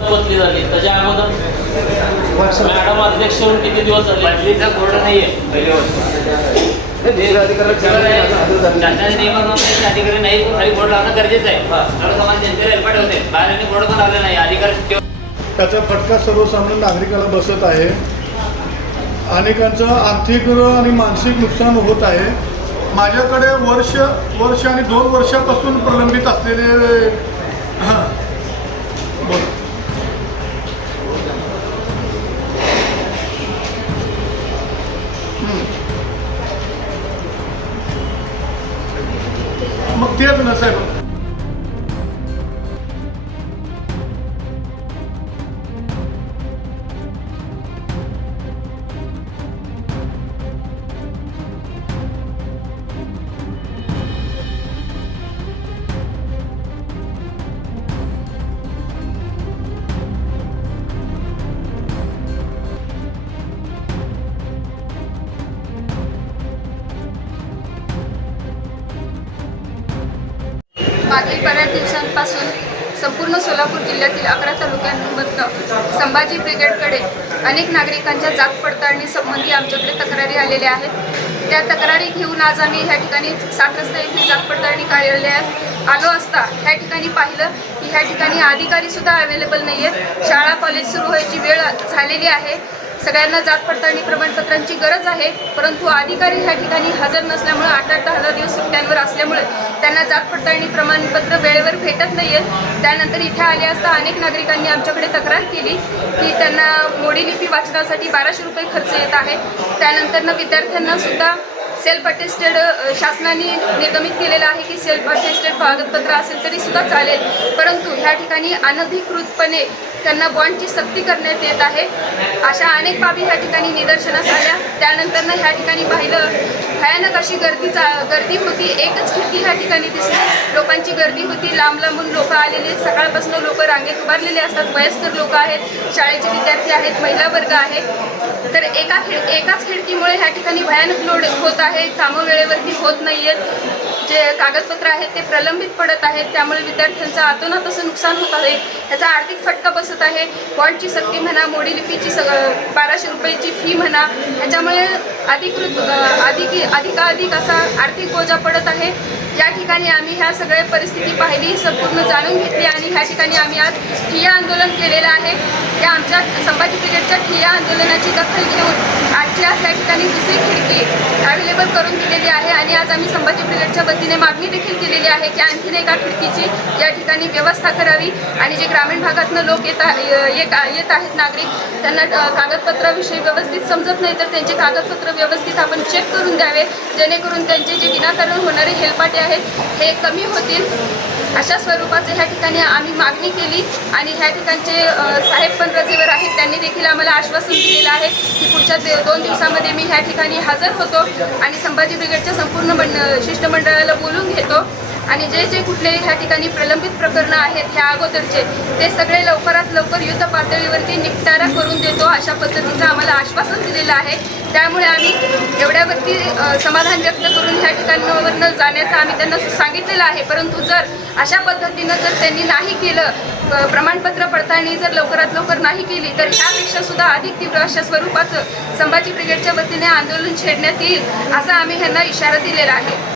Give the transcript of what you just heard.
बदली झाली त्याच्या अगोदर मॅडम अध्यक्ष होऊन किती दिवस झाले बदलीचा बोर्ड नाहीये पहिले वर्ष अधिकारी नाही बोर्ड लावणं गरजेचं आहे जनतेला होते बाहेर यांनी बोर्ड पण लावले नाही अधिकारी त्याचा फटका सर्वसामान्य नागरिकाला बसत आहे. अनेकांचं आर्थिक आणि मानसिक नुकसान होत आहे. माझ्याकडे वर्ष वर्ष आणि दोन वर्षापासून प्रलंबित असलेले हां. बोला. मग तेच ना साहेब. मागील बऱ्याच दिवसांपासून संपूर्ण सोलापूर जिल्ह्यातील अकरा तालुक्यांमधनं संभाजी ब्रिगेडकडे अनेक नागरिकांच्या जात पडताळणीसंबंधी आमच्याकडे तक्रारी आलेल्या आहेत. त्या तक्रारी घेऊन आज आम्ही ह्या ठिकाणी सात रस्ता येथील जात पडताळणी कार्यालयात आलो असता ह्या ठिकाणी पाहिलं की ह्या ठिकाणी अधिकारीसुद्धा अवेलेबल नाही आहेत शाळा कॉलेज सुरू व्हायची वेळ झालेली आहे. सगळ्यांना जात पडताळणी प्रमाणपत्रांची गरज आहे परंतु अधिकारी ह्या ठिकाणी हजर नसल्यामुळे आठ आठ दहा दहा दिवस सुट्ट्यांवर असल्यामुळे त्यांना जात पडताळणी प्रमाणपत्र वेळेवर भेटत नाही आहेत त्यानंतर इथे आले असता अनेक नागरिकांनी आमच्याकडे तक्रार केली की त्यांना मोडी लिपी वाचनासाठी बाराशे रुपये खर्च येत आहे. त्यानंतरनं विद्यार्थ्यांना सुद्धा सेल्फ अटेस्टेड शासनाने निर्गमित केलेलं आहे की सेल्फ अटेस्टेड कागदपत्र असेल तरी सुद्धा चालेल. परंतु ह्या ठिकाणी अनधिकृतपणे त्यांना बॉन्डची सक्ती करण्यात येत आहे. अशा अनेक बाबी ह्या ठिकाणी निदर्शनास आल्या. त्यानंतरनं ह्या ठिकाणी पाहिलं भयानक अशी गर्दीचा गर्दी होती. एकच खिडकी ह्या ठिकाणी दिसली. लोकांची गर्दी होती. लांब लांबून लोक आलेले सकाळपासून लोक रांगेत उभारलेले असतात. वयस्कर लोक आहेत. शाळेचे विद्यार्थी आहेत. महिला वर्ग आहे. तर एका खिड एकाच खिडकीमुळे ह्या ठिकाणी भयानक लोड होत आहे. कामं वेळेवरती होत नाही आहेत जे कागदपत्र आहेत ते प्रलंबित पडत आहेत. त्यामुळे विद्यार्थ्यांचं आतोनात असं नुकसान होत आहे. ह्याचा आर्थिक फटका बसत आहे. बॉन्डची सक्ती म्हणा मोडी लिपीची सग बाराशे रुपयाची फी म्हणा याच्यामुळे अधिकृत अधिक अधिकाधिक असा आर्थिक बोजा पडत आहे. या ठिकाणी आम्ही ह्या सगळ्या परिस्थिती पाहिली संपूर्ण जाणून घेतली आणि ह्या ठिकाणी आम्ही आज ठिय्या आंदोलन केलेलं आहे. या आमच्या संभाजी ब्रिगेडच्या ठिय्या आंदोलनाची दखल घेऊन आजची आज या ठिकाणी दुसरी खिडकी अवेलेबल करून दिलेली आहे आणि आज आम्ही संभाजी ब्रिगेडच्या वतीने मागणी देखील केलेली आहे की आणखीन एका खिडकीची या ठिकाणी व्यवस्था करावी आणि जे ग्रामीण भागातनं लोक येत येत आहेत नागरिक त्यांना कागदपत्राविषयी व्यवस्थित समजत नाही तर त्यांचे कागदपत्र व्यवस्थित आपण चेक करून द्यावे जेणेकरून त्यांचे जे विनाकारण होणारे हेलपाटे आहेत हे कमी होतील. अशा स्वरूपाचे ह्या ठिकाणी आम्ही मागणी केली आणि ह्या ठिकाणचे साहेब पण रजेवर आहेत. त्यांनी देखील आम्हाला आश्वासन दिलेलं आहे की पुढच्या दे- दोन दिवसामध्ये मी ह्या ठिकाणी हजर होतो आणि संभाजी ब्रिगेडच्या संपूर्ण मंड शिष्टमंडळाला बोलून घेतो. आणि जे जे कुठले ह्या ठिकाणी प्रलंबित प्रकरणं आहेत ह्या अगोदरचे ते सगळे लवकरात लवकर युद्ध पातळीवरती निपटारा करून देतो अशा पद्धतीचं आम्हाला आश्वासन दिलेलं आहे. त्यामुळे आम्ही एवढ्यावरती समाधान व्यक्त करून ह्या ठिकाणी जाण्याचं आम्ही त्यांना सांगितलेलं आहे. परंतु जर अशा पद्धतीनं जर त्यांनी नाही केलं प्रमाणपत्र पडताळणी जर लवकरात लवकर नाही केली तर ह्यापेक्षा सुद्धा अधिक तीव्र अशा स्वरूपाचं संभाजी ब्रिगेडच्या वतीने आंदोलन छेडण्यात येईल असा आम्ही ह्यांना इशारा दिलेला आहे.